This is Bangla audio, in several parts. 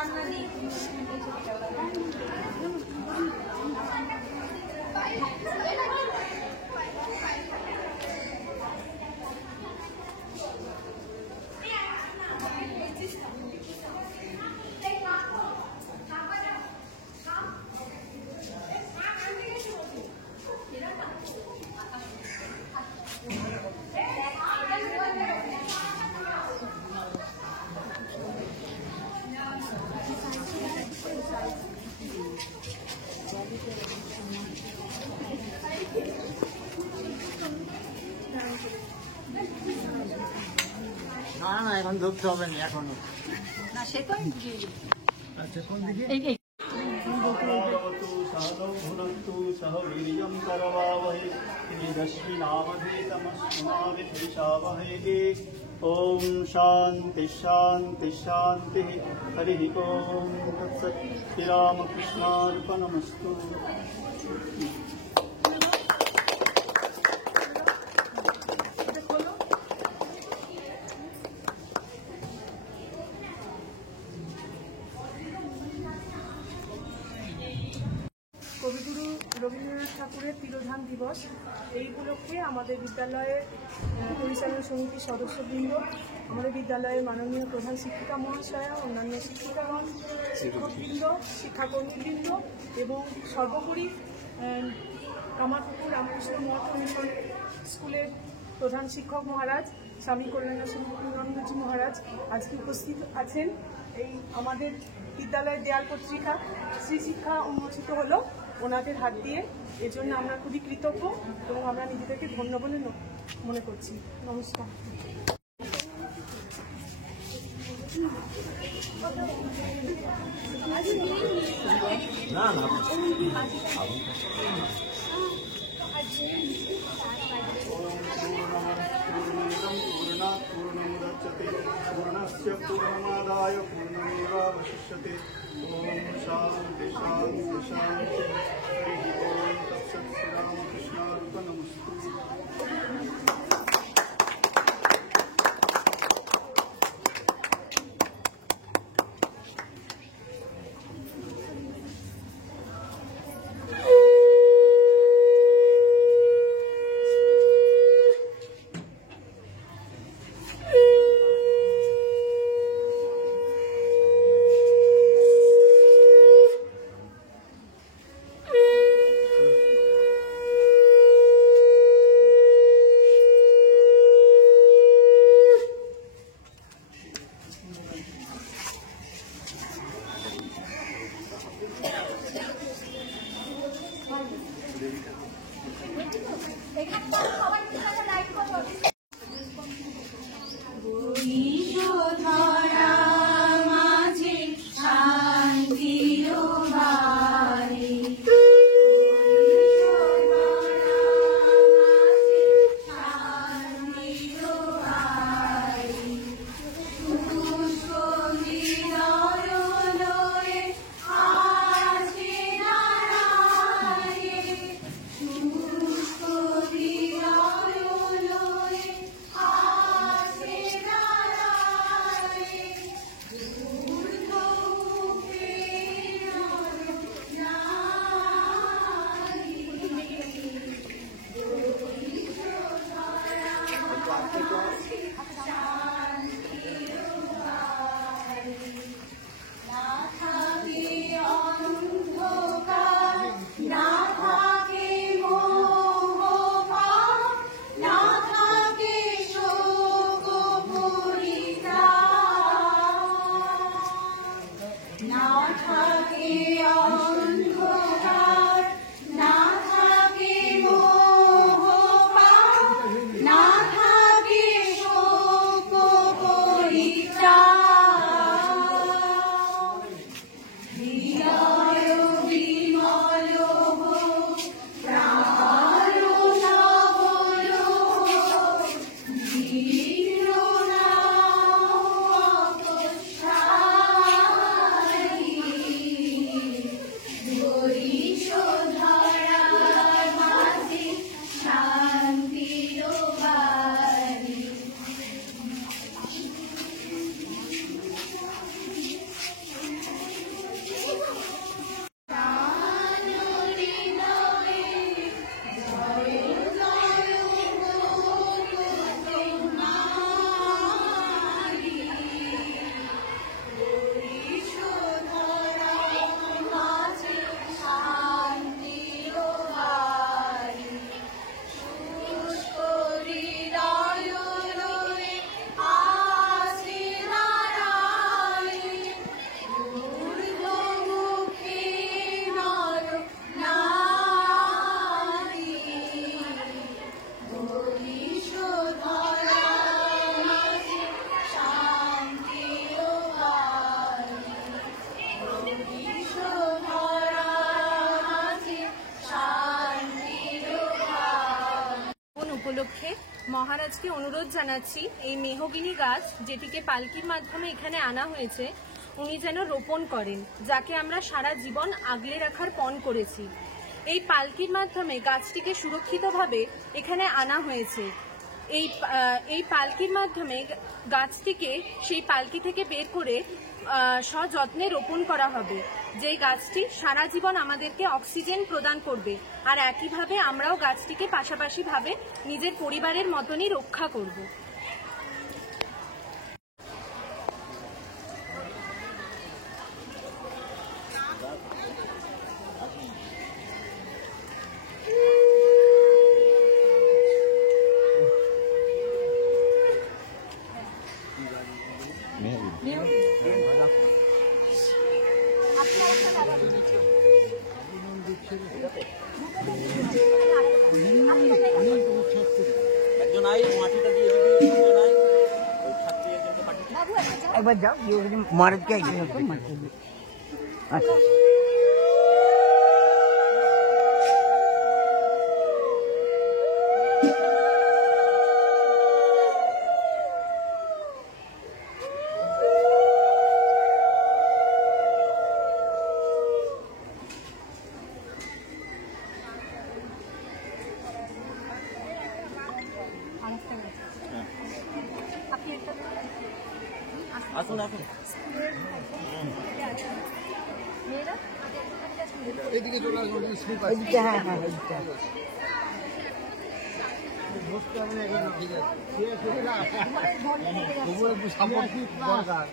না না এখন ধরতে হবে না এখনো না সে তো আচ্ছা কোন দিকে सह वीर्यं करवावहे तेजस्विनावधीतमस्माविद्विषावहे ओम शांति शांति शांति हरि ओम तत्सत् श्रीरामकृष्णार्पणमस्तु। কবিগুরু রবীন্দ্রনাথ ঠাকুরের তিরোধান দিবস এই উপলক্ষে আমাদের বিদ্যালয়ের পরিচালনা সমিতির সদস্যবৃন্দ, আমাদের বিদ্যালয়ের মাননীয় প্রধান শিক্ষিকা মহাশয়া, অন্যান্য শিক্ষিকাগণ, শিক্ষকবৃন্দ, শিক্ষাকর্মীবৃন্দ এবং সর্বোপরি কামারপুকুর রামকৃষ্ণ মঠ মিশন স্কুলের প্রধান শিক্ষক মহারাজ স্বামী কল্যাণানন্দজি মহারাজ আজকে উপস্থিত আছেন। এই আমাদের বিদ্যালয়ের দেয়াল পত্রিকা শ্রী শিক্ষা উন্মোচিত হলো ওনাদের হাত দিয়ে, এজন্য আমরা খুবই কৃতজ্ঞ এবং আমরা নিজেদেরকে ধন্য বলে মনে করছি। নমস্কার। पूर्णमुदच्यते पूर्णस्य पूर्णमादाय पूर्णमेवावशिष्यते। ओम शांति शांति शांति हरि ओम तत्सत् श्रीरामकृष्णार्पणमस्तु। মহারাজকে অনুরোধ জানাচ্ছি এই মেহগিনি গাছ যেটিকে পালকির মাধ্যমে এখানে আনা হয়েছে উনি যেন রোপণ করেন, যাকে আমরা সারা জীবন আগলে রাখার পণ করেছি। এই পালকির মাধ্যমে গাছটিকে সুরক্ষিতভাবে এখানে আনা হয়েছে। এই পালকির মাধ্যমে গাছটিকে সেই পালকি থেকে বের করে সযত্নে রোপণ করা হবে, যেই গাছটি সারা জীবন আমাদেরকে অক্সিজেন প্রদান করবে। আর একইভাবে আমরাও গাছটিকে পাশাপাশিভাবে নিজের পরিবারের মতনই রক্ষা করব। একবার যাও মহারাজকে আচ্ছা আসুন আসুন এদিকে চলে আসুন। হ্যাঁ হ্যাঁ বসতে হবে না এখানে, ঠিক আছে। তবুও একটু সাপোর্ট দরকার।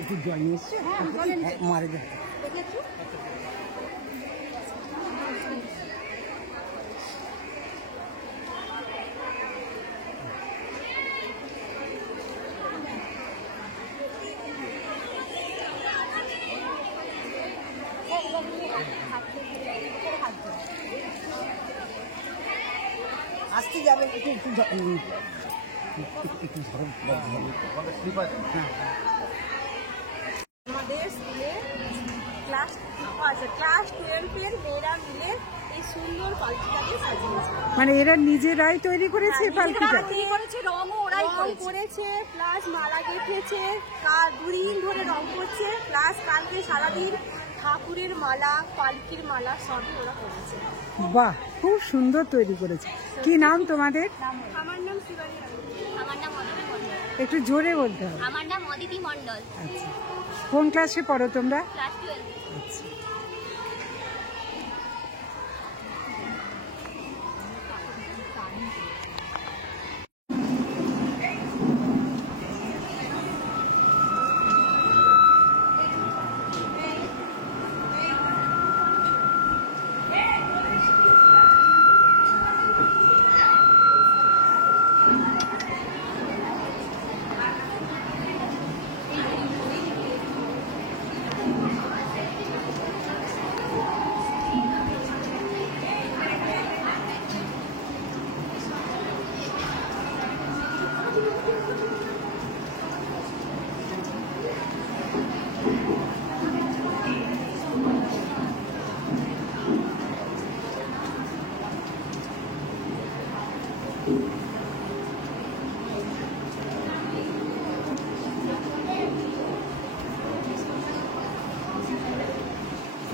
একটু জল নিয়ে এসছে মহারাজ আসতে যাবেন একটু একটু আমাদের স্কুলে ক্লাস 12-এর মেয়েরা মিলে এই সুন্দর পালকিটাকে সাজিয়েছে। মানে এরা নিজেরাই তৈরি করেছে এই পালকিটা? রঙও ওরাই করেছে, প্লাস মালা গেঁথেছে, 2 দিন ধরে রং করছে, প্লাস কালকে সারাদিন ঠাকুরের মালা, পালকির মালা সবই ওরা করেছে। বাহ, খুব সুন্দর তৈরি করেছে। কি নাম তোমাদের? আমার নাম শিবানী, আমার নাম অদিতি মণ্ডল। একটু জোরে বলতে হবে। আমার নাম অদিতি মণ্ডল। আচ্ছা, কোন ক্লাসে পড়ো তোমরা? ক্লাস 12। আচ্ছা,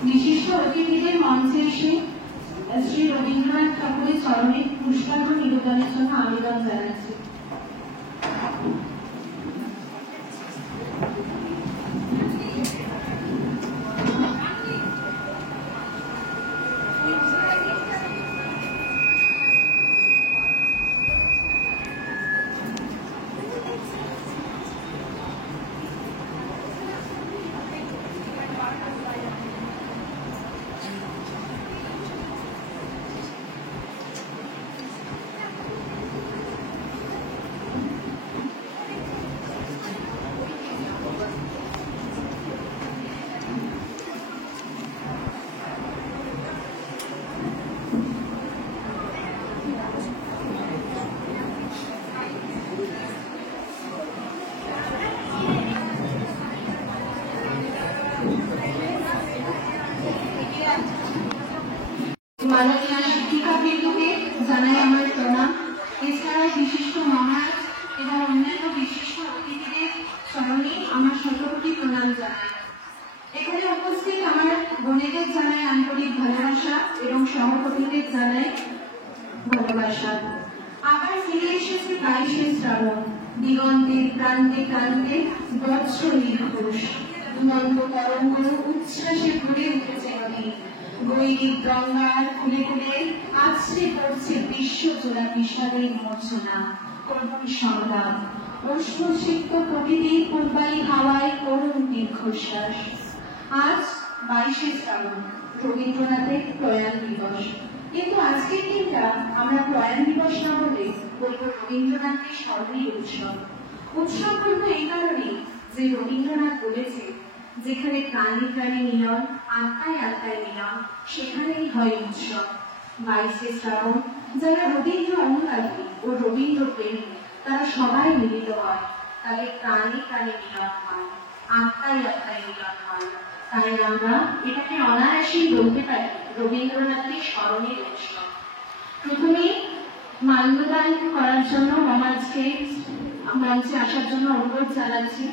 বিশিষ্ট অতিথিদের মঞ্চে এসে শ্রী রবীন্দ্রনাথ ঠাকুরের চরণে পুষ্পার্ঘ নিবেদনের জন্য আবেদন জানাচ্ছি। বিশিষ্ট মহারাজ এবং অন্যান্য বিশিষ্ট অতিথিদের চরণে আমার শতকোটি প্রণাম জানাই। এখানে উপস্থিত আমার বোনেদের জানাই আন্তরিক ভালোবাসা এবং সহকর্মীদের জানাই ভালোবাসা। আবার ফিরে এসেছে 22শে শ্রাবণ, দিগন্তের প্রান্তে প্রান্তে বজ্র নির্ঘোষ, দুরন্ত তরঙ্গ উচ্ছ্বাসে ভরে উঠেছে নদী। গৈরিক গঙ্গার কুলে কুলে আছড়ে পড়ছে বিশ্বজোড়া বিষাদের মূর্ছনা, করুণ সংলাপ, উষ্ণসিক্ত প্রকৃতির পূর্বালি হাওয়ায় করুণ দীর্ঘশ্বাস। আজ 22শে শ্রাবণ, রবীন্দ্রনাথের প্রয়াণ দিবস। কিন্তু আজকের দিনটা আমরা প্রয়াণ দিবস না বলে বলবো রবীন্দ্রনাথের স্মরণের উৎসব। উৎসব বলবো এই কারণে যে রবীন্দ্রনাথ বলেছে, যেখানে প্রাণী প্রাণী মিলন, আত্মায় আত্মায় মিলন, সেখানেই হয় উৎসব। 22শে শ্রাবণ যারা রবীন্দ্র অনুরাগী ও রবীন্দ্র প্রেমী তারা সবাই মিলিত হয়, তাদের প্রাণী প্রাণী মিলন হয়, আত্মায় আত্মায় মিলন হয়। তাই আমরা এটাকে অনায়াসেই বলতে পারি রবীন্দ্রনাথের স্মরণের উৎসব। প্রথমে মাল্যদান করার জন্য মহারাজকে মঞ্চে আসার জন্য অনুরোধ জানাচ্ছি।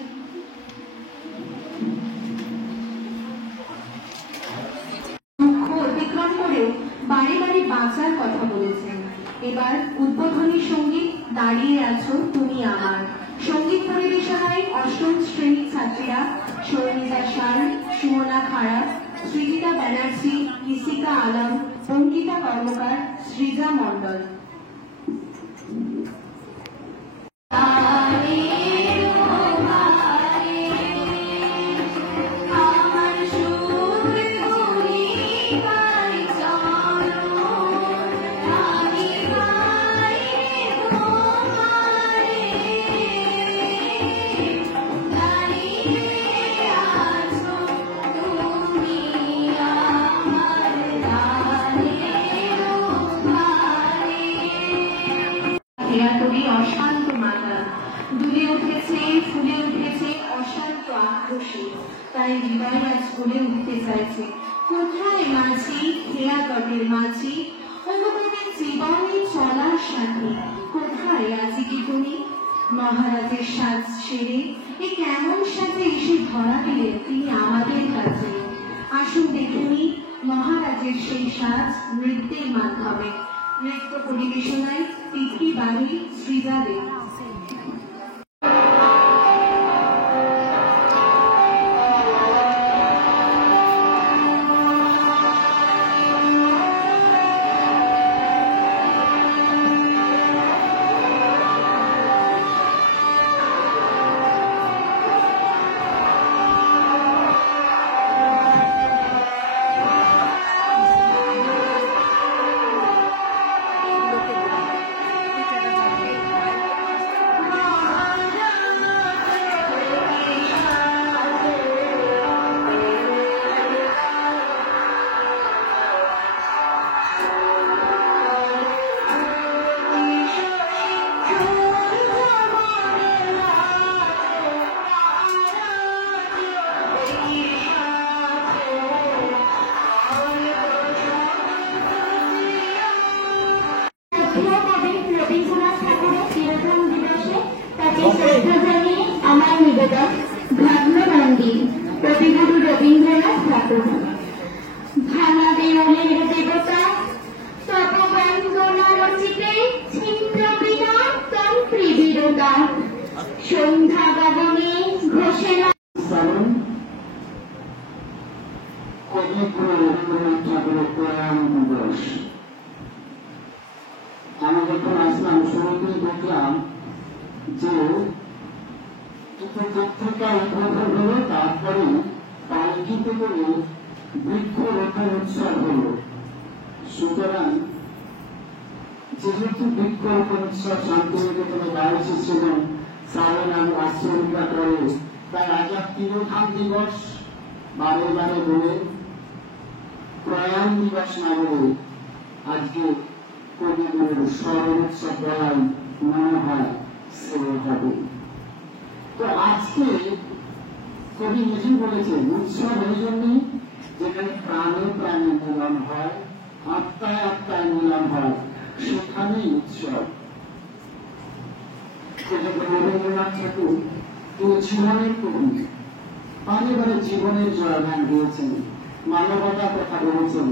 অতিক্রম করে বাড়ি বাড়ি বাঁচার কথা বলেছেন। এবার উদ্বোধনী সঙ্গীত দাঁড়িয়ে আছো তুমি আমার। সঙ্গীত পরিবেশনায় অষ্টম শ্রেণীর ছাত্রীরা শর্মিলা শাল, সুমনা খাড়া, সৃজিতা ব্যানার্জি, ইসিকা আলম, অঙ্কিতা কর্মকার, সৃজা মণ্ডল। অশান্ত মাতা দুলে উঠেছে, ফুলে উঠেছে অশান্ত আক্রোশে, তাই হৃদয় আজ ফুলে উঠতে চাইছে। কোথায় মাঝি, খেয়া তটের মাঝি, অনুভবের জীবনে চলার সাথে, কোথায় আছি কি তুমি? মহারাজের সাজ সেরে এ কেমন সাজে এসে ধরা দিলেন তিনি আমাদের কাছে। আসুন দেখুনি মহারাজের সেই সাজ নৃত্যের মাধ্যমে। নৃত্য পরিবেশনায় তিথি বাণী, সৃজা দেব। আমার নিবেদন ভাগ্নবন্দী কবিগুরু রবীন্দ্রনাথ ঠাকুর। ভাঙা দেওয়ালের দেবতা তপবন্দনা রচিতে ছিন্ন বিনা তন্ত্রী বীরতা, সন্ধ্যা গগনে ঘোষণা। কবিগুরু রবীন্দ্রনাথ ঠাকুরের প্রয়াণ দিবস। আমি যখন আসলাম শুরুতেই দেখলাম যে পত্রিকা উদ্বোধন হলো, তারপরে পালকিতে করে বৃক্ষরোপণ উৎসব হলো। সুতরাং যেহেতু বৃক্ষরোপণ উৎসব শান্তিনিকেতনে বাইশে ছিল শ্রাবণ আশ্রমিকা করে, তাই আজ তিরোধান দিবস বারে বারে বলে প্রয়াণ দিবস না বলে আজকে কবিগুরুর স্মরণ উৎসব বলাই মনে হয় শ্রেয় হবে। তো আজকে কবি নিজে বলেছেন উৎসব এই জন্যই যেখানে প্রাণে প্রাণে মিলন হয়, আত্মায় আত্মায় মিলন হয়, সেখানেই উৎসব। রবীন্দ্রনাথ ঠাকুর তিনি জীবনের কবি, বারে বারে জীবনের জয়গান গিয়েছেন, মানবতার কথা বলেছেন,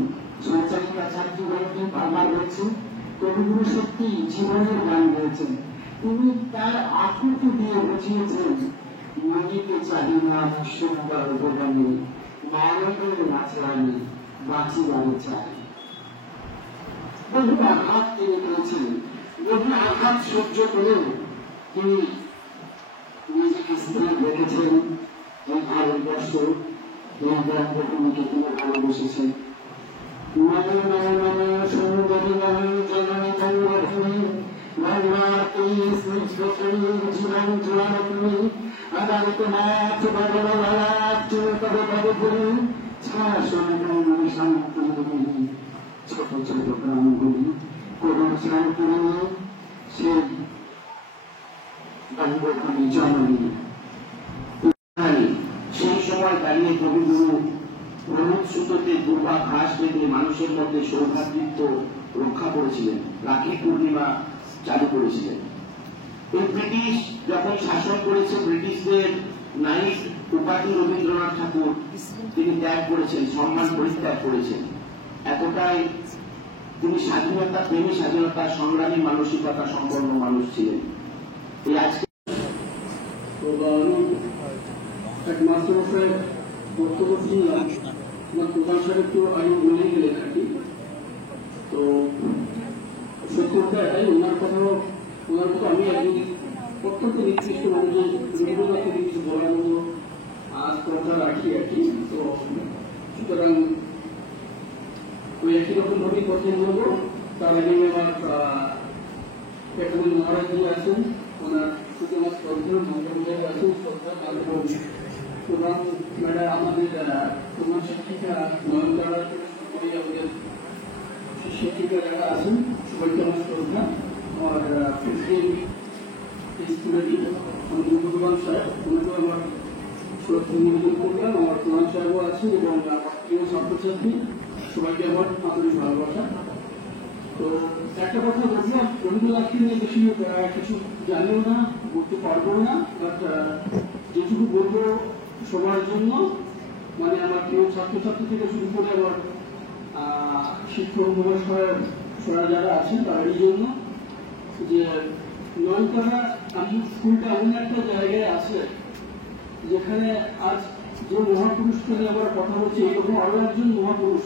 সঞ্চারিতা ছাত্রীগণকে বারবার বলছেন। কবিগুরু সত্যি জীবনের গান গিয়েছেন। তিনি তার আকুতি দিয়ে বুঝিয়েছেন, মনিকে চাহি না বিশ্বকার উপগামী, মানবের মাঝে আমি বাঁচিবার চাই। বহু আঘাত তিনি করেছেন, বহু আঘাত সহ্য করেও তিনি নিজেকে স্থির রেখেছেন। এই ভারতবর্ষ, এই বঙ্গভূমিকে তিনি ভালোবেসেছেন। মনে মনে মনে সুন্দরী মনে জননী গৌরভূমি, বাংলাতে স্নিগ্ধ জীবন জোয়ার তুমি, আদালত মাঠ বদল তবে তবে করি, ছায়া সন্তান শান্তি ছোট ছোট গ্রামগুলি করুণ শান্তি নিয়ে সেই বঙ্গভূমি জননী। সেই সময় দাঁড়িয়ে কবিগুরু প্রমোদ সুতোতে দুর্বা ঘাস বেঁধে মানুষের মধ্যে সৌভাতৃত্ব রক্ষা করেছিলেন, রাখি পূর্ণিমা চালু করেছিলেন। এই ব্রিটিশ যখন শাসন করেছে, ব্রিটিশদের নাইট উপাধি রবীন্দ্রনাথ ঠাকুর তিনি ত্যাগ করেছেন, সম্মান পরিত্যাগ করেছেন। এতটাই তিনি স্বাধীনতা প্রেমী, স্বাধীনতা সংগ্রামী মানসিকতা সম্পন্ন মানুষ ছিলেন। এই আজকে এক মাস্টারমশাই বক্তব্য শুনলাম, আমার প্রধান সাহেবকে আমি বলে গেলেন আর কি। তো সত্যি কথা এটাই, ওনার মতো আমি একজন অত্যন্ত নির্দিষ্ট মানুষ, রবীন্দ্রনাথের কিছু বলার মতো আজ কথা রাখি আর কি। তো সুতরাং ওই একই রকম ভাবেই কথা বলবো। তার আগে আমার এখানে মহারাজ জি আছেন, ওনার শুধু আমার শ্রদ্ধা মন্ত্রী আছেন, শ্রদ্ধা প্রধান ম্যাডাম, আমাদের প্রধান শিক্ষিকা নয়নতারা থেকে আমাদের শিক্ষিকা যারা আছেন সবাইকে আমার শ্রদ্ধা। আমার প্রেসিডেন্ট স্কুলের ভগবান সাহেব, ওনাকেও আমার শ্রদ্ধা নিবেদন করলাম। আমার প্রধান সাহেবও আছেন এবং আমার প্রিয় ছাত্রছাত্রী সবাইকে আমার আন্তরিক ভালোবাসা। তো একটা কথা বললাম, রবীন্দ্রনাথকে নিয়ে বেশি কিছু জানিও না, বলতে পারবো না, বাট যেটুকু বলবো সবার জন্য, মানে আমার প্রিয় ছাত্রছাত্রী থেকে শুরু করে আমার শিক্ষক মহাশয়রা যারা আছেন তাদেরই জন্য, যে নয়নতারা স্কুলটা এমন একটা জায়গায় আছে যেখানে আজ যে মহাপুরুষকে নিয়ে আমরা কথা বলছি, এরকম আরো একজন মহাপুরুষ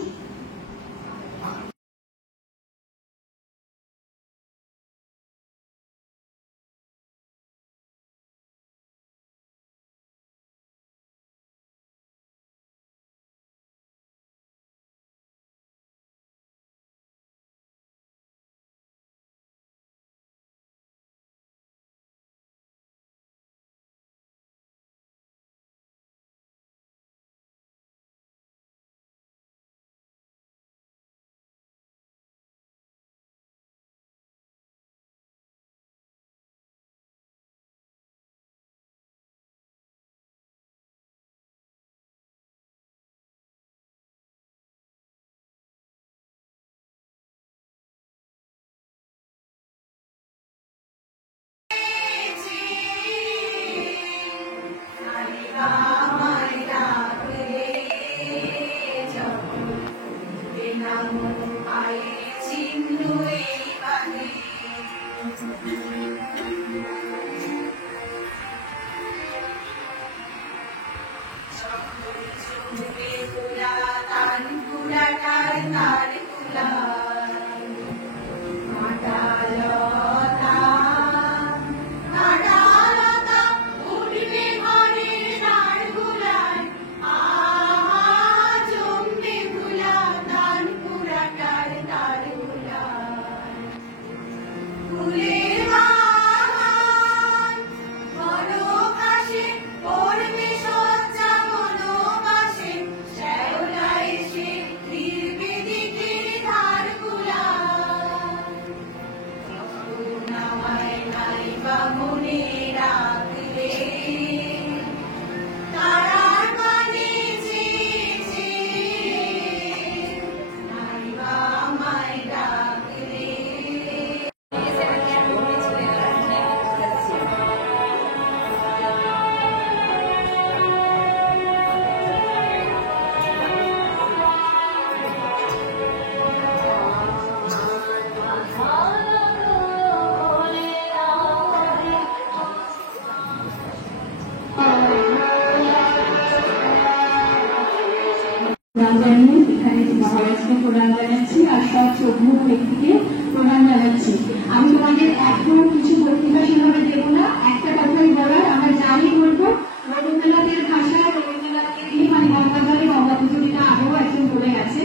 মহারাজকে প্রদান জানাচ্ছি আর সব শ্রদ্ধেয় ব্যক্তিকে প্রদান জানাচ্ছি। আমি তোমাদের একদম কিছু বক্তৃতা সেভাবে দেবো না, একটা কথাই বলার, আমরা জানি বলবো রবীন্দ্রনাথের ভাষায় রবীন্দ্রনাথকে দিয়ে মানে গঙ্গাধরে গঙ্গা পুজোটা আগেও একজন বলে গেছে।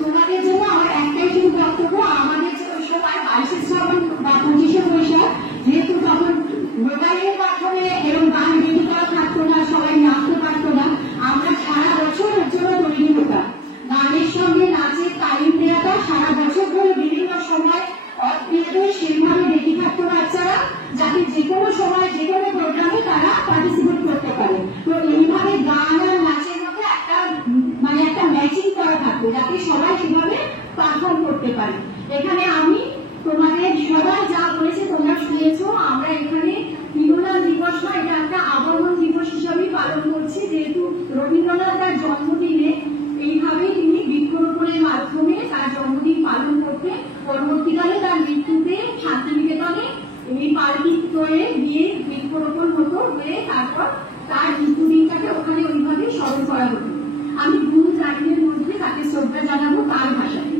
তোমাদের জন্য আমার একটাই শুধু বক্তব্য, আমাদের ওই সময় 22শে শ্রাবণ বা 25শে বৈশাখ যেহেতু তখন মোবাইলের মাধ্যমে এরকম গান রেডি করা থাকতো না, সবাই নাচতে পারতো না, আমরা সারা বছর ওর জন্য তৈরি হতাম। গানের সঙ্গে নাচের তালিম দেওয়াটা সারা বছর ধরে বিভিন্ন সময় সেইভাবে রেডি থাকতো বাচ্চারা, যাতে যে কোনো সময় যে কোনো প্রোগ্রামে তারা পার্টিসিপেট করতে পারে। তো এইভাবে গান আর নাচের মধ্যে একটা ম্যাচিং করা থাকতো, যাতে সবাই সেভাবে পারফর্ম করতে পারে। এখানে আমি তোমাদের সবাই যা বলেছে তোমরা শুনেছো, আমরা এখানে মিলনায়তন দিবস নয়, এটা একটা আগমন দিবস হিসাবেই পালন করছি, যেহেতু রবীন্দ্রনাথ তার জন্মদিনে এইভাবেই তিনি বৃক্ষরোপণের মাধ্যমে তার জন্মদিন পালন করতে, পরবর্তীকালে তার মৃত্যুতে শান্তিনিকেতনে এই পালকি করে দিয়ে বৃক্ষরোপণ হতো, হয়ে তারপর তার মৃত্যুদিনটাকে ওখানে ওইভাবে স্মরণ করা হতো। আমি 2 লাইনের মধ্যে তাকে শ্রদ্ধা জানাবো তার ভাষায়।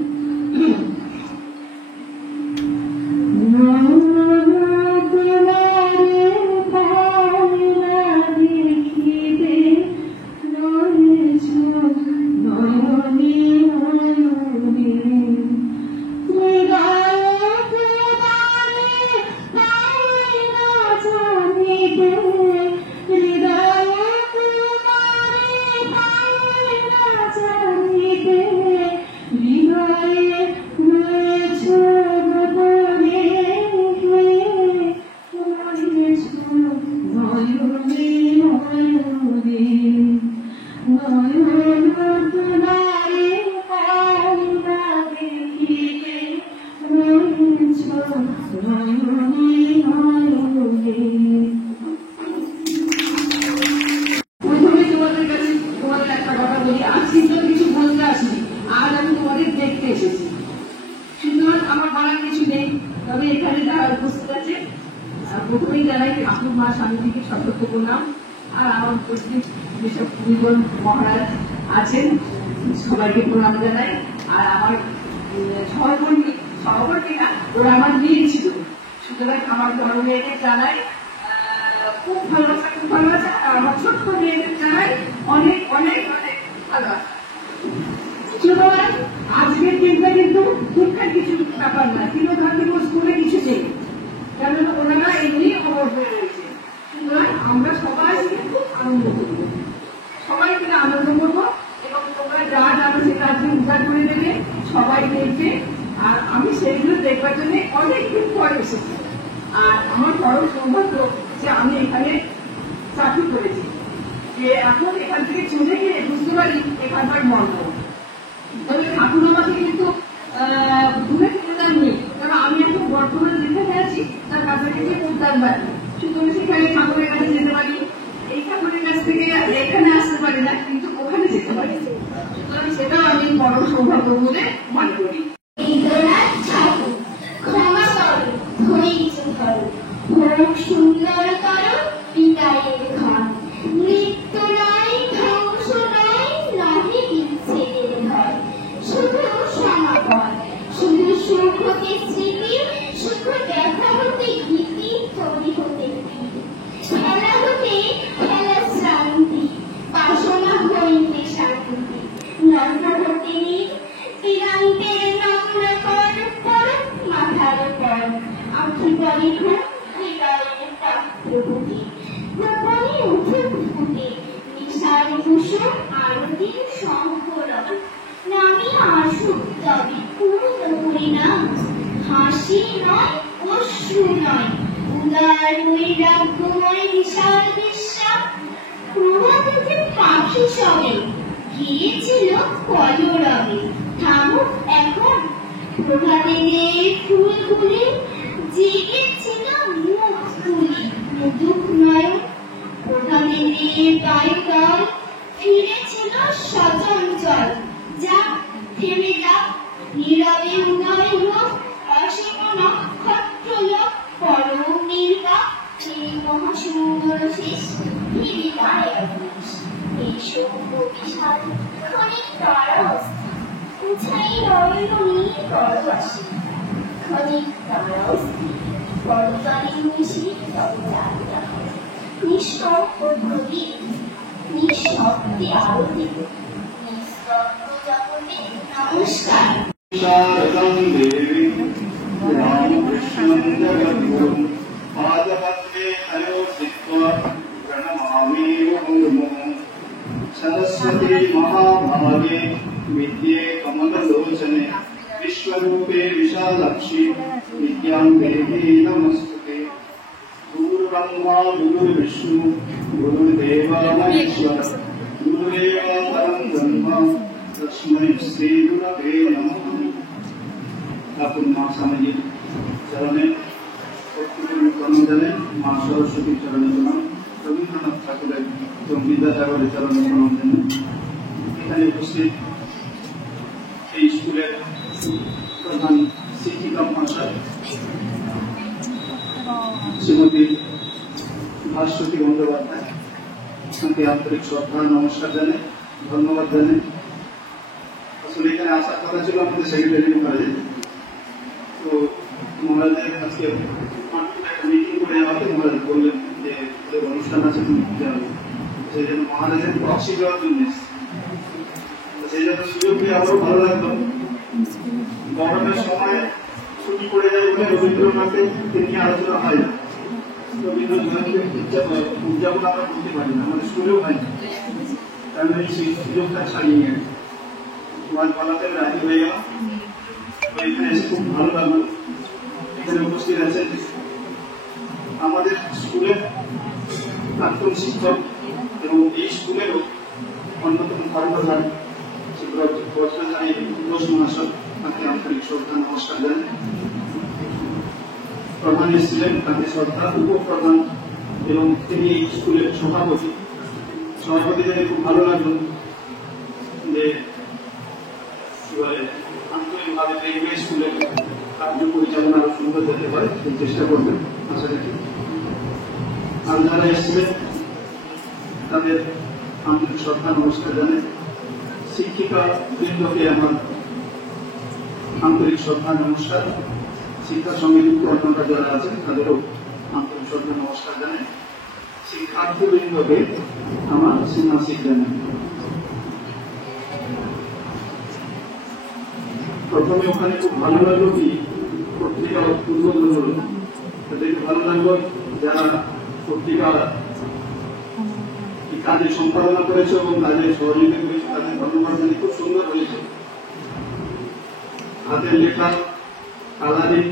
মহারাজ আছেন, সবাইকে প্রণাম জানাই। আর আমার সহকর্মীরা ওরা আমার মেয়ে ছিল, সুতরাং আমার বড় মেয়েদের জানাই খুব ভালোবাসা, খুব ভালোবাসা। আর আমার ছোট্ট মেয়েদের জানাই অনেক অনেক অনেক ভালোবাসা। সুতরাং আজকের দিনটা কিন্তু দুঃখের কিছু ব্যাপার না, তিলোধান দিবস করে কিছু নেই, কেননা ওনারা এমনি খবর হয়ে রয়েছে। সুতরাং আমরা সবাই কিন্তু আনন্দ করব, সবাই মিলে আনন্দ করবো, এবং তোমরা যা জানো সেটা আজকে উদ্ধার করে দেবে, সবাই দেখবে। আর আমি সেইগুলো দেখবার জন্য অনেকদিন পরে এসেছি। আর আমার পরম সৌভাগ্য যে আমি এখানে চাকরি করেছি, যে এখন এখান থেকে চলে গিয়ে বুঝতে পারি এখানকার মর্ম। তবে ঠাকুর আমাকে কিন্তু ঘুরে ফিরে যাননি, কারণ আমি এখন বর্তমানে যেখানে আছি তার কাছাকাছি উদ্যান বাড়ি, সুতরাং সেখানে ঠাকুরের কাছে যেতে পারি। এই ঠাকুরের কাছ থেকে এখানে আসতে পারি না, কিন্তু ওখানে যেতে পারি, সুতরাং সেটাও আমি বড় সৌভাগ্য বলে মনে করি। সুন্দরতর বিদায়ের ঘর, মৃত্যু নয়, ধ্বংস নয়, নহে বিচ্ছেদের ঘর, শুধু সমাপন, শুধু সুখ হতে স্মৃতি, সুখ দেখা হতে গীতি, তৈরি হতে খেলা হতে খেলা শ্রান্তি, বাসনা হইতে শান্তি, নম্র হতে তিরান্তের নম্র কর পর মাথার পর, আঁখি পরে ঘুম হৃদয়ের প্রভুতি, গোপনে উঠে ফুটে নিশার কুসুম আরতির শঙ্করণ, নামি আসুক তবে পূর্ণ হরিনাম, হাসি নয় অশ্রু নয়, উদার বৈরাগ্যময় বিশাল বিশ্বাস, প্রভাত উঠে পাখি সবে গিয়েছিল কলরবে, থামুক এখন প্রভাতের ফুলগুলি, জেগেছিল মুখ তুলি মুদুক নয়ন, প্রভাতের বায়ুদল ফিরেছিল সচঞ্চল, যা থেমে যা নীরবে উদয় হোক, অসীম নক্ষত্র লোক পরম নির্বাক, এই মহাসুন্দর শেষ বিদায় এই সৌভ বিশাল ক্ষণিক তারা ছাই নয়নী করবাসী ক্ষণিক তারাও বড়দানি মিশি নিঃশব্দ প্রদীপ নিঃশব্দে আরতি নিস্তব্ধ জগতে নমস্কার। शारदं देवी रामकृष्णं जगद्गुरुं पादपद्मे अयोदित्वा प्रणमामि मुहुर्मुहुः सरस्वती महाभागे विद्ये कमललोचने विश्वरूपे विशालाक्षि विद्यां देवी नमस्तुते। गुरुर्ब्रह्मा गुरुर्विष्णु गुरुर्देवो महेश्वरः गुरुरेव परं ब्रह्म तस्मै श्री गुरवे नमः। ঠাকুর মা স্বামীজির চরণে প্রণাম জানাই, মা সরস্বতীর চরণে প্রণাম, রবীন্দ্রনাথ ঠাকুরের এবং বিদ্যাসাগরের চরণে প্রণাম জানাই। এখানে উপস্থিত এই স্কুলের প্রধান শিক্ষিকা মহাশয় শ্রীমতী ভাস্বতী বন্দ্যোপাধ্যায়, তাকে আন্তরিক শ্রদ্ধা নমস্কার জানাই, ধন্যবাদ জানাই। আসলে এখানে আসার কথা ছিল আমাদের সেক্রেটারি কলেজে, তো মহারাজের আজকে একটা মিটিং করে আমাকে মহারাজ বললেন যে অনুষ্ঠান আছে সেই জন্য মহারাজের প্রক্সি দেওয়ার জন্য সেই জন্য সুযোগ পেয়ে আরো ভালো লাগলো। গরমের সময় ছুটি পড়ে যায় বলে রবীন্দ্রনাথের নিয়ে আলোচনা হয় না, রবীন্দ্রনাথ জয়ন্তীর উদযাপন আমরা করতে পারি না, আমাদের স্কুলেও হয় না, কারণ সেই সুযোগটা ছাড়িয়ে নিয়ে বলাতে রাজি হয়ে গেলাম। এখানে এসে খুব ভালো লাগলো। এখানে উপস্থিত আছেন আমাদের স্কুলের প্রাক্তন শিক্ষক এবং এই স্কুলেরও অন্যতম কর্মধার বজ্রধারী ঘোষ মহাশয়, তাকে আন্তরিক শ্রদ্ধা নমস্কার জানাই। প্রধান এসেছিলেন, তাকে শ্রদ্ধা। উপপ্রধান এবং তিনি এই স্কুলের সভাপতি জেনে খুব ভালো লাগলো যে আন্তরিকভাবে এই স্কুলের কার্য পরিচালনা আরো সুন্দর হতে পারে চেষ্টা করবেন আশা রাখি। আর যারা এসেছিলেন তাদের আন্তরিক শ্রদ্ধা নমস্কার জানাই। শিক্ষিকা বৃন্দকে আমার আন্তরিক শ্রদ্ধা নমস্কার। শিক্ষার সঙ্গে যুক্ত অন্যরা যারা আছেন তাদেরও আন্তরিক শ্রদ্ধা নমস্কার জানাই। শিক্ষার্থী বৃন্দকে আমার সিনহাসিক জানাই। প্রথমে ওখানে খুব ভালো লাগলো কি পত্রিকা উদ্বোধন হলো, তাদেরকে ভালো লাগলো যারা পত্রিকা কাজে সম্পাদনা করেছে এবং কাজে সহযোগিতা করেছে তাদের ধন্যবাদ জানিয়ে খুব সুন্দর হয়েছে। হাতের লেখা, কালারিং,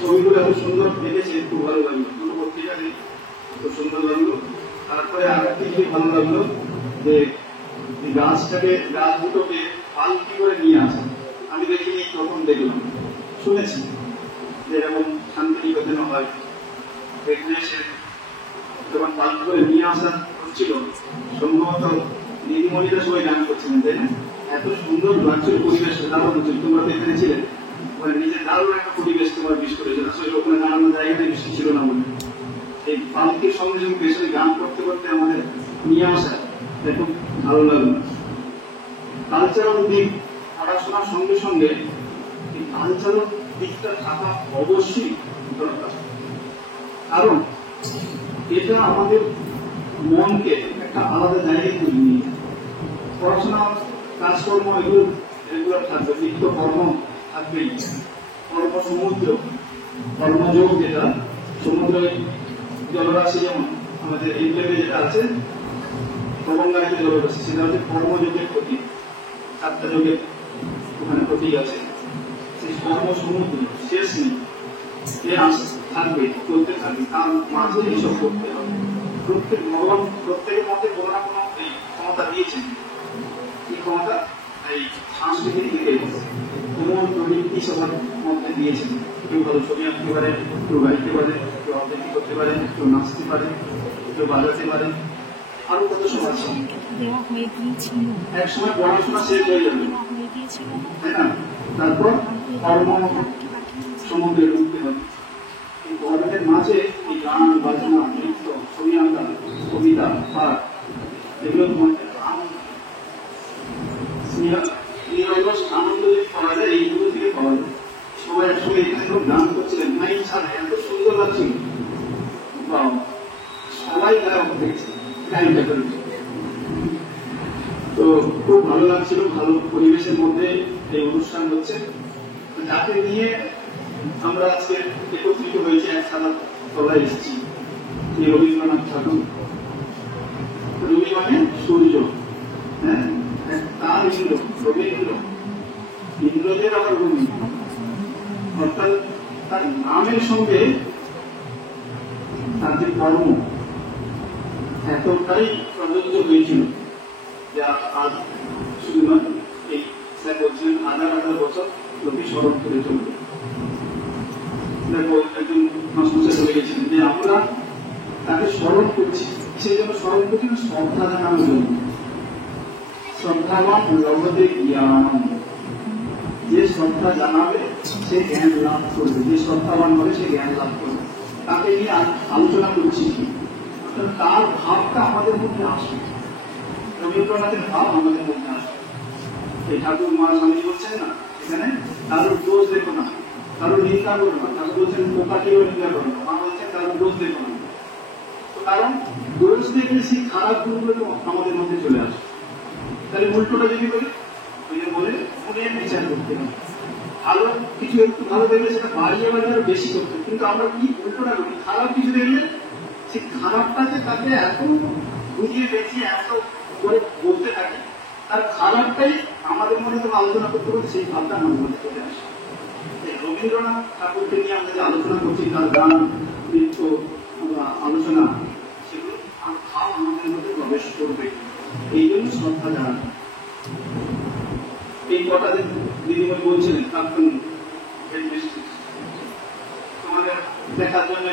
ছবিগুলো এত সুন্দর দেখেছে, খুব ভালো লাগলো। কোনো পত্রিকা নেই, খুব সুন্দর লাগলো। তারপরে আরেকটি ভালো লাগলো যে গাছ দুটোকে পালকি করে নিয়ে আসে। আমি দেখিনি, প্রথম দেখলাম, শুনেছি যে এরকম শান্তিনিকেতনে হয়। এখানে এসে যখন পালকি করে নিয়ে আসা হচ্ছিল, সম্ভবত দিদিমণিরা সবাই গান করছিলেন, তাই না? এত সুন্দর লাগছিল পরিবেশ, দারুণ হচ্ছিল। তোমরা তো এখানে ছিলেন, মানে নিজের দারুণ একটা পরিবেশ তোমার বিশ করেছিল। আসলে ওখানে দাঁড়ানোর জায়গাটা বেশি ছিল না বলে এই পালকির সঙ্গে যখন পেছনে গান করতে করতে আমাদের নিয়ে আসা, খুব ভালো লাগলো। কালচারাল দিক পড়াশোনার সঙ্গে সঙ্গে এই কালচারাল দিকটা থাকা অবশ্যই দরকার, কারণ এটা আমাদের মনকে একটা আলাদা জায়গায় তুলে নিয়ে যায়। পড়াশোনা, কাজকর্ম এগুলো রেগুলার থাকবে, নিত্য কর্ম থাকবেই। কর্মসমুদ্র, কর্মযোগ, যেটা সমুদ্রের জলরাশি, যেমন আমাদের এই প্লেনে যেটা আছে প্রবঙ্গায়িত জলরাশি, সেটা হচ্ছে কর্মযোগের প্রতীক। 7টা যোগের ওখানে প্রতীক আছে। সেই কর্মসমুদ্র শেষ নেই, থাকবে, চলতে থাকবে। তার মাঝে এইসব করতে হবে। ভগবান প্রত্যেকের মধ্যে কোনো না কোনো এই ক্ষমতা দিয়েছেন। এই ক্ষমতা এই সাংস্কৃতিক দিকে কোমল প্রবৃত্তি সবার মধ্যে দিয়েছেন। কেউ ভালো ছবি আঁকতে পারে, কেউ গাইতে পারে, কেউ আবৃত্তি করতে পারে, কেউ নাচতে পারে, কেউ বাজাতে পারে, আরো কত সব আছে। এক সময় পড়াশোনা শেষ হয়ে যাবে, তাই না? তারপর কর্ম সমুদ্রে ঢুকতে হবে। এই কর্মের মাঝে এই গান, বাজনা, নৃত্য, ছবি আঁকা, কবিতা, পাঠ, এগুলো তোমাকে টাইমটা করেছি। তো খুব ভালো লাগছিল, ভালো পরিবেশের মধ্যে এই অনুষ্ঠান হচ্ছে, যাকে নিয়ে আমরা আজকে একত্রিত হয়েছি, এক ছাদা তলায় এসেছি। রবীন্দ্রনাথ ঠাকুর, রবি মানে সূর্য, হ্যাঁ, তার ইন্দ্র, রবীন্দ্র, ইন্দ্রদের আবার রবি, অর্থাৎ তার নামের সঙ্গে তার যে কর্ম এতটাই প্রযোজ্য হয়েছিল যে আজ শুধু নয়, এই স্যার বলছিলেন হাজার হাজার বছর রবি স্মরণ করে চলবে। দেখো একজন মাস্টার বলে গেছিলেন যে আমরা তাকে স্মরণ করছি, সেই জন্য স্মরণ করছি শ্রদ্ধা জানানোর জন্য। শ্রদ্ধাবান লভতে জ্ঞান, যে শ্রদ্ধা জানাবে সে জ্ঞান লাভ করবে, যে শ্রদ্ধাবান হবে সে জ্ঞান লাভ করবে। তাকে নিয়ে আলোচনা করছি, তার ভাবটা আমাদের মধ্যে আসে, রবীন্দ্রনাথের ভাব আমাদের মধ্যে আসে। এই ঠাকুর মা স্বামী বলছেন না, এখানে কারোর দোষ দেখো না, কারোর নিন্দা করো না। ঠাকুর বলছেন পোকাকেও নিন্দা করো না, মা বলছেন কারোর দোষ দেখো না। কারণ দোষ দেখলে সেই খারাপ গুণগুলো আমাদের মধ্যে চলে আসে। তাহলে উল্টোটা যদি বলি, ওই যে বলে মনের বিচার করতে হবে, ভালো কিছু একটু ভালো দেখলে সেটা বাড়িয়ে বাড়িয়ে আরো বেশি করতে। কিন্তু আমরা কি উল্টোটা করি, খারাপ কিছু দেখলে সেই খারাপটাকে তাকে এত বুঝিয়ে বেঁচিয়ে এত করে বলতে থাকি, তার খারাপটাই আমাদের মধ্যে যখন আলোচনা করতে করতে সেই ভাবটা আমাদের মধ্যে চলে আসে। রবীন্দ্রনাথ ঠাকুরকে নিয়ে আমরা যে আলোচনা করছি, তার গান, নৃত্য, আলোচনা, সেগুলো ভাব আমাদের মধ্যে প্রবেশ করবে। এই জন্য শ্রদ্ধা জানানো। এই কথা দিদিমণি বলছিলেন প্রাক্তন হেডমিস্ট্রেস, তোমাদের দেখার জন্য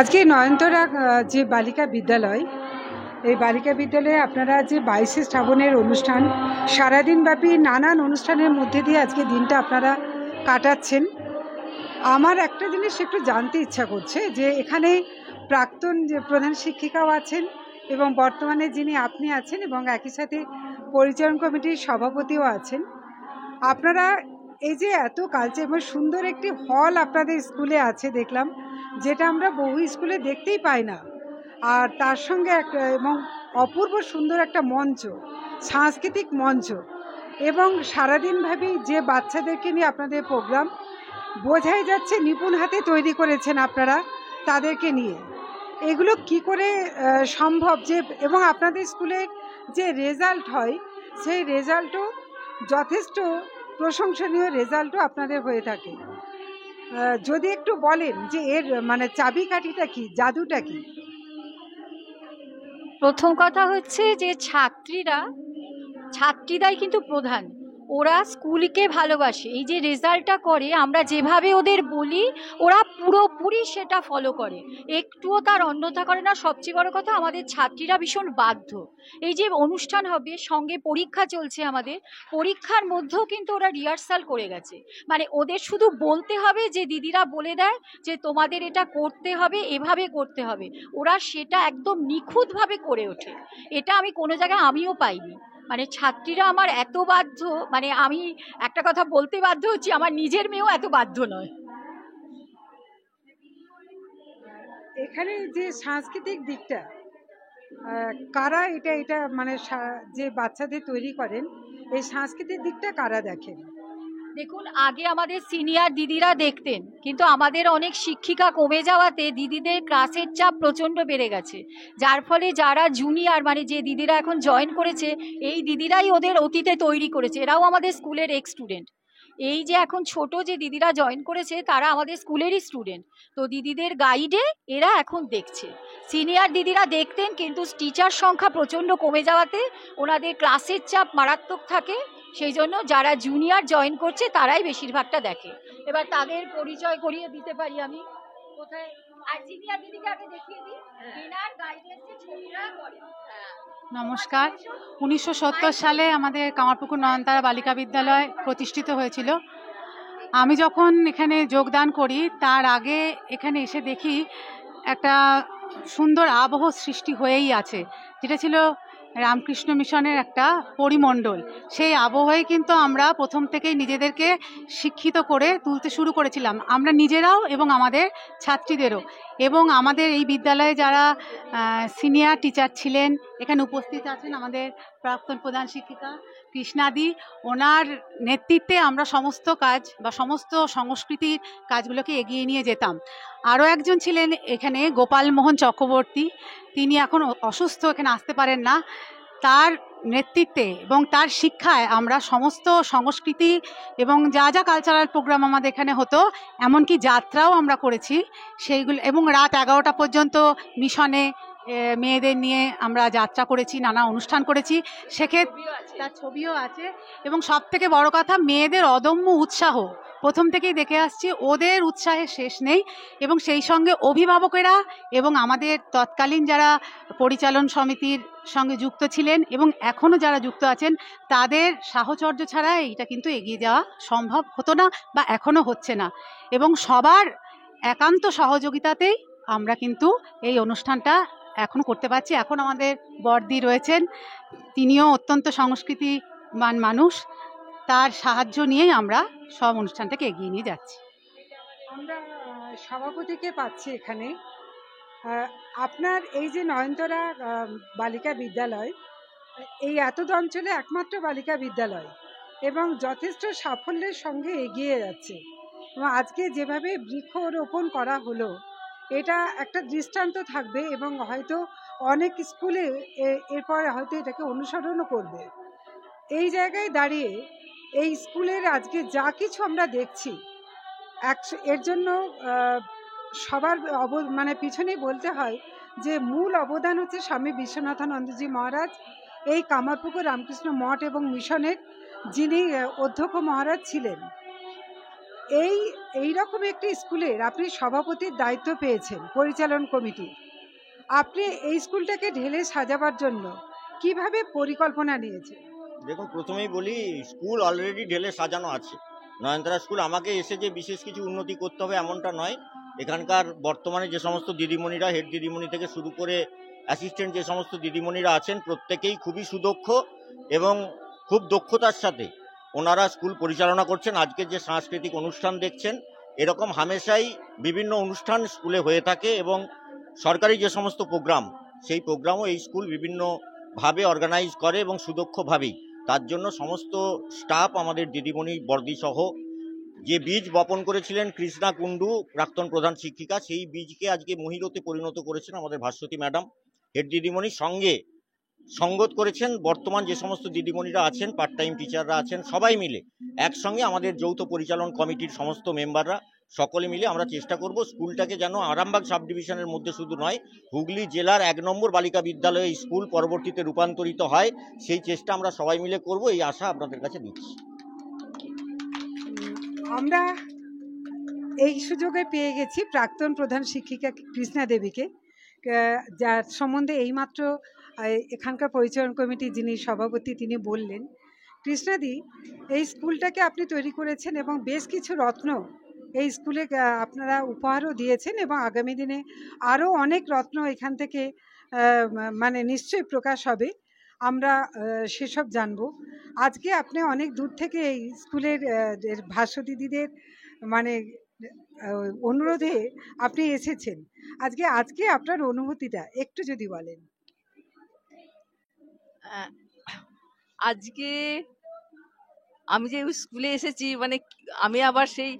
আজকে নয়নতরা যে বালিকা বিদ্যালয়, এই বালিকা বিদ্যালয়ে আপনারা যে 22শে শ্রাবণের অনুষ্ঠান, সারাদিনব্যাপী নানান অনুষ্ঠানের মধ্যে দিয়ে আজকে দিনটা আপনারা কাটাচ্ছেন। আমার একটা জিনিস একটু জানতে ইচ্ছা করছে যে এখানে প্রাক্তন যে প্রধান শিক্ষিকাও আছেন এবং বর্তমানে যিনি আপনি আছেন এবং একই সাথে পরিচালন কমিটির সভাপতিও আছেন। আপনারা এই যে এত কালচার এবং সুন্দর একটি হল আপনাদের স্কুলে আছে দেখলাম, যেটা আমরা বহু স্কুলে দেখতেই পাই না, আর তার সঙ্গে একটা এবং অপূর্ব সুন্দর একটা মঞ্চ, সাংস্কৃতিক মঞ্চ, এবং সারাদিনভাবে যে বাচ্চাদেরকে নিয়ে আপনাদের প্রোগ্রাম, বোঝাই যাচ্ছে নিপুণ হাতে তৈরি করেছেন আপনারা তাদেরকে নিয়ে। এগুলো কি করে সম্ভব যে, এবং আপনাদের স্কুলের যে রেজাল্ট হয় সেই রেজাল্টও যথেষ্ট প্রশংসনীয় রেজাল্টও আপনাদের হয়ে থাকে। যদি একটু বলেন যে এর মানে চাবিকাঠিটা কি, জাদুটা কি? প্রথম কথা হচ্ছে যে ছাত্রীরাই কিন্তু প্রধান, ওরা স্কুলকে ভালোবাসে। এই যে রেজাল্টটা করে, আমরা যেভাবে ওদের বলি ওরা পুরোপুরি সেটা ফলো করে, একটুও তার অন্যথা করে না। সবচেয়ে বড় কথা, আমাদের ছাত্রীরা ভীষণ বাধ্য। এই যে অনুষ্ঠান হবে, সঙ্গে পরীক্ষা চলছে, আমাদের পরীক্ষার মধ্যেও কিন্তু ওরা রিহার্সাল করে গেছে। মানে ওদের শুধু বলতে হবে, যে দিদিরা বলে দেয় যে তোমাদের এটা করতে হবে, এভাবে করতে হবে, ওরা সেটা একদম নিখুঁতভাবে করে ওঠে। এটা আমি কোনো জায়গায় আমিও পাইনি। মানে ছাত্রীরা আমার এত বাধ্য, মানে আমি একটা কথা বলতে বাধ্য হচ্ছি, আমার নিজের মেয়েও এত বাধ্য নয়। এখানে যে সাংস্কৃতিক দিকটা কারা এটা মানে যে বাচ্চাদের তৈরি করেন, এই সাংস্কৃতিক দিকটা কারা দেখেন? দেখুন, আগে আমাদের সিনিয়র দিদিরা দেখতেন, কিন্তু আমাদের অনেক শিক্ষিকা কমে যাওয়াতে দিদিদের ক্লাসের চাপ প্রচণ্ড বেড়ে গেছে, যার ফলে যারা জুনিয়র, মানে যে দিদিরা এখন জয়েন করেছে, এই দিদিরাই ওদের অতীতে তৈরি করেছে। এরাও আমাদের স্কুলের এক্স স্টুডেন্ট। এই যে এখন ছোট যে দিদিরা জয়েন করেছে, তারা আমাদের স্কুলেরই স্টুডেন্ট। তো দিদিদের গাইডে এরা এখন দেখছে। সিনিয়র দিদিরা দেখতেন, কিন্তু টিচার সংখ্যা প্রচণ্ড কমে যাওয়াতে ওনাদের ক্লাসের চাপ মারাত্মক থাকে, সেই জন্য যারা জুনিয়র জয়েন করছে তারাই বেশিরভাগটা দেখে। এবার তাদের পরিচয় করিয়ে দিতে পারি আমি। কোথায় আর জিনিয়া দিদিকে আগে দেখিয়ে দিই, বিনার গাইডেন্সে ছবিটা করে। নমস্কার। 1970 সালে আমাদের কামারপুকুর নয়নতারা বালিকা বিদ্যালয় প্রতিষ্ঠিত হয়েছিল। আমি যখন এখানে যোগদান করি তার আগে এখানে এসে দেখি একটা সুন্দর আবহ সৃষ্টি হয়েই আছে, যেটা ছিল রামকৃষ্ণ মিশনের একটা পরিমণ্ডল। সেই আবহে কিন্তু আমরা প্রথম থেকেই নিজেদেরকে শিক্ষিত করে তুলতে শুরু করেছিলাম, আমরা নিজেরাও এবং আমাদের ছাত্রীদেরও। এবং আমাদের এই বিদ্যালয়ে যারা সিনিয়র টিচার ছিলেন, এখানে উপস্থিত আছেন আমাদের প্রাক্তন প্রধান শিক্ষিকা কৃষ্ণাদি, ওনার নেতৃত্বে আমরা সমস্ত কাজ বা সমস্ত সংস্কৃতির কাজগুলোকে এগিয়ে নিয়ে যেতাম। আরও একজন ছিলেন এখানে গোপাল মোহন চক্রবর্তী, তিনি এখন অসুস্থ, এখানে আসতে পারেন না। তার নেতৃত্বে এবং তার শিক্ষায় আমরা সমস্ত সংস্কৃতি এবং যা যা কালচারাল প্রোগ্রাম আমাদের এখানে হতো, এমনকি যাত্রাও আমরা করেছি সেইগুলো, এবং রাত 11টা পর্যন্ত মিশনে মেয়েদের নিয়ে আমরা যাত্রা করেছি, নানা অনুষ্ঠান করেছি, সেক্ষেত্রে তার ছবিও আছে। এবং সব থেকে বড় কথা, মেয়েদের অদম্য উৎসাহ প্রথম থেকেই দেখে আসছি, ওদের উৎসাহের শেষ নেই। এবং সেই সঙ্গে অভিভাবকেরা এবং আমাদের তৎকালীন যারা পরিচালন সমিতির সঙ্গে যুক্ত ছিলেন এবং এখনও যারা যুক্ত আছেন, তাদের সাহচর্য ছাড়া এইটা কিন্তু এগিয়ে যাওয়া সম্ভব হতো না বা এখনও হচ্ছে না। এবং সবার একান্ত সহযোগিতাতেই আমরা কিন্তু এই অনুষ্ঠানটা এখন করতে পারছি। এখন আমাদের বড়দি রয়েছেন, তিনিও অত্যন্ত সংস্কৃতিবান মানুষ, তার সাহায্য নিয়েই আমরা সব অনুষ্ঠানটাকে এগিয়ে নিয়ে যাচ্ছি। আমরা সভাপতিকে পাচ্ছি এখানে। আপনার এই যে নয়নতারা বালিকা বিদ্যালয়, এই এতদ অঞ্চলে একমাত্র বালিকা বিদ্যালয় এবং যথেষ্ট সাফল্যের সঙ্গে এগিয়ে যাচ্ছে। এবং আজকে যেভাবে বৃক্ষরোপণ করা হলো, এটা একটা দৃষ্টান্ত থাকবে এবং হয়তো অনেক স্কুলে এরপর হয়তো এটাকে অনুসরণও করবে। এই জায়গায় দাঁড়িয়ে এই স্কুলের আজকে যা কিছু আমরা দেখছি, এর জন্য সবার মানে পিছনেই বলতে হয় যে মূল অবদান হচ্ছে স্বামী বিশ্বনাথানন্দজি মহারাজ, এই কামারপুকুর রামকৃষ্ণ মঠ এবং মিশনের যিনি অধ্যক্ষ মহারাজ ছিলেন। এই রকম একটি স্কুলের আপনি সভাপতির দায়িত্ব পেয়েছেন, পরিচালন কমিটি। আপনি এই স্কুলটাকে ঢেলে সাজাবার জন্য কিভাবে পরিকল্পনা নিয়েছেন? দেখুন, প্রথমেই বলি, স্কুল অলরেডি ঢেলে সাজানো আছে। নয়নতারা স্কুল আমাকে এসে যে বিশেষ কিছু উন্নতি করতে হবে এমনটা নয়। এখানকার বর্তমানে যে সমস্ত দিদিমণিরা, হেড দিদিমণি থেকে শুরু করে অ্যাসিস্ট্যান্ট যে সমস্ত দিদিমণিরা আছেন, প্রত্যেকেই খুবই সুদক্ষ এবং খুব দক্ষতার সাথে ওনারা স্কুল পরিচালনা করছেন। আজকে যে সাংস্কৃতিক অনুষ্ঠান দেখছেন, এরকম হামেশাই বিভিন্ন অনুষ্ঠান স্কুলে হয়ে থাকে এবং সরকারি যে সমস্ত প্রোগ্রাম, সেই প্রোগ্রামও এই স্কুল বিভিন্নভাবে অর্গানাইজ করে এবং সুদক্ষভাবেই। তার জন্য সমস্ত স্টাফ, আমাদের দিদিমণি বর্দি সহ, যে বীজ বপন করেছিলেন কৃষ্ণা কুণ্ডু প্রাক্তন প্রধান শিক্ষিকা, সেই বীজকে আজকে মহিরতে পরিণত করেছেন আমাদের ভাস্বতী ম্যাডাম, হেড দিদিমণি। সঙ্গে সঙ্গত করেছেন বর্তমান যে সমস্ত দিদিমণিরা আছেন, পার্ট টাইম টিচাররা আছেন, সবাই মিলে একসঙ্গে আমাদের যৌথ পরিচালন কমিটির সমস্ত মেম্বাররা সকলে মিলে আমরা চেষ্টা করব স্কুলটাকে যেন আরামবাগ সাব ডিভিশনের মধ্যে শুধু নয়, হুগলি জেলার 1 নম্বর বালিকা বিদ্যালয়ে স্কুল পরবর্তীতে রূপান্তরিত হয়, সেই চেষ্টা আমরা সবাই মিলে করব, এই আশা আপনাদের কাছে দিচ্ছি। আমরা এই সুযোগে পেয়ে গেছি প্রাক্তন প্রধান শিক্ষিকা কৃষ্ণা দেবীকে, যার সম্বন্ধে এইমাত্র এখানকার পরিচালন কমিটি যিনি সভাপতি তিনি বললেন। কৃষ্ণাদি, এই স্কুলটাকে আপনি তৈরি করেছেন এবং বেশ কিছু রত্ন এই স্কুলে আপনারা উপহারও দিয়েছেন এবং আগামী দিনে আরও অনেক রত্ন এখান থেকে মানে নিশ্চয়ই প্রকাশ হবে, আমরা সেসব জানব। আজকে আপনি অনেক দূর থেকে এই স্কুলের ভাস্বতী দিদিদের মানে অনুরোধে আপনি এসেছেন। আজকে আপনার অনুভূতিটা একটু যদি বলেন। আজকে আমি যে স্কুলে এসেছি, মানে আমি আবার সেই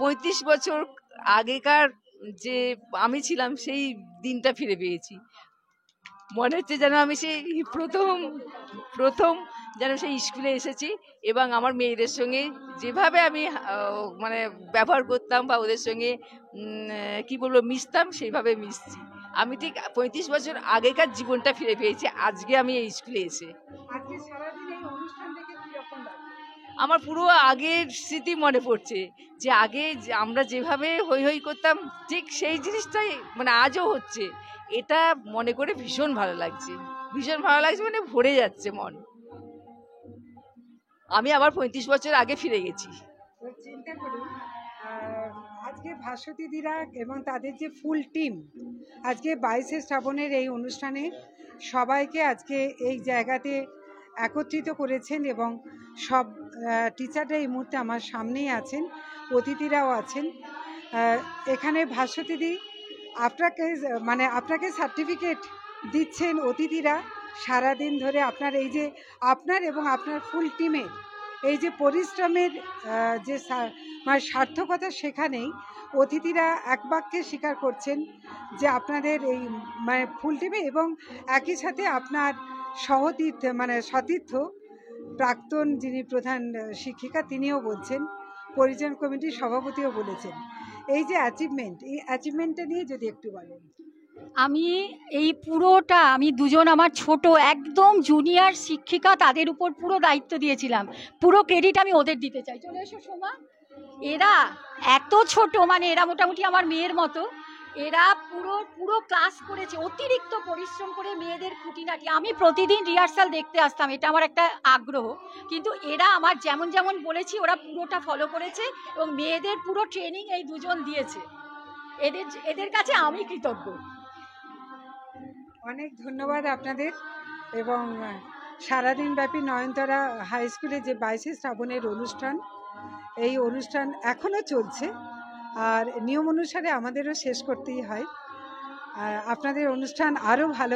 35 বছর আগেকার যে আমি ছিলাম সেই দিনটা ফিরে পেয়েছি। মনে হচ্ছে যেন আমি সেই প্রথম যেন সেই স্কুলে এসেছি এবং আমার মেয়েদের সঙ্গে যেভাবে আমি মানে ব্যবহার করতাম বা ওদের সঙ্গে কি বলবো মিশতাম, সেইভাবে মিশছি। আমি ঠিক 35 বছর আগেকার জীবনটা ফিরে পেয়েছি আজকে আমি এই স্কুলে এসে। আমার পুরো আগের স্মৃতি মনে পড়ছে, যে আগে আমরা যেভাবে হই হই করতাম ঠিক সেই জিনিসটাই মানে আজও হচ্ছে। এটা মনে করে ভীষণ ভালো লাগছে, ভীষণ ভালো লাগছে, মানে ভরে যাচ্ছে মন। আমি আবার 35 বছর আগে ফিরে গেছি। চিন্তা করুন, আজকে ভাস্বতী দিরা এবং তাদের যে ফুল টিম আজকে 22শে শ্রাবণের এই অনুষ্ঠানে সবাইকে আজকে এই জায়গাতে একত্রিত করেছেন এবং সব টিচাররা এই মুহূর্তে আমার সামনেই আছেন, অতিথিরাও আছেন। এখানে ভাস্বতীদি আপনাকে সার্টিফিকেট দিচ্ছেন অতিথিরা সারাদিন ধরে আপনার এই যে আপনার এবং আপনার ফুল টিমের এই যে পরিশ্রমের যে সার্থকতা, সেখানেই অতিথিরা এক বাক্যে স্বীকার করছেন যে আপনাদের এই ফুল টিমে এবং একই সাথে আপনার সতীর্থ প্রাক্তন যিনি প্রধান শিক্ষিকা তিনিও বলছেন, পরিচালন কমিটির সভাপতিও বলেছেন। এই যে অ্যাচিভমেন্টটা নিয়ে যদি একটু বলেন। আমি এই পুরোটা আমি দুজন আমার ছোট একদম জুনিয়র শিক্ষিকা, তাদের উপর পুরো দায়িত্ব দিয়েছিলাম। পুরো ক্রেডিট আমি ওদের দিতে চাই। চলে এসো সোমা। এরা এত ছোট, মানে এরা মোটামুটি আমার মেয়ের মতো। এরা পুরো ক্লাস করেছে, অতিরিক্ত পরিশ্রম করে মেয়েদের খুঁটিনাটি। আমি প্রতিদিন রিহার্সাল দেখতে আসতাম, এটা আমার একটা আগ্রহ, কিন্তু এরা আমার যেমন যেমন বলেছি ওরা পুরোটা ফলো করেছে এবং মেয়েদের পুরো ট্রেনিং এই দুজন দিয়েছে। এদের কাছে আমি কৃতজ্ঞ। অনেক ধন্যবাদ আপনাদের। এবং সারাদিনব্যাপী নয়নতারা হাই স্কুলে যে 22শে শ্রাবণের অনুষ্ঠান, এই অনুষ্ঠান এখনও চলছে আর নিয়ম অনুসারে আমাদেরও শেষ করতেই হয়। আপনাদের অনুষ্ঠান আরও ভালো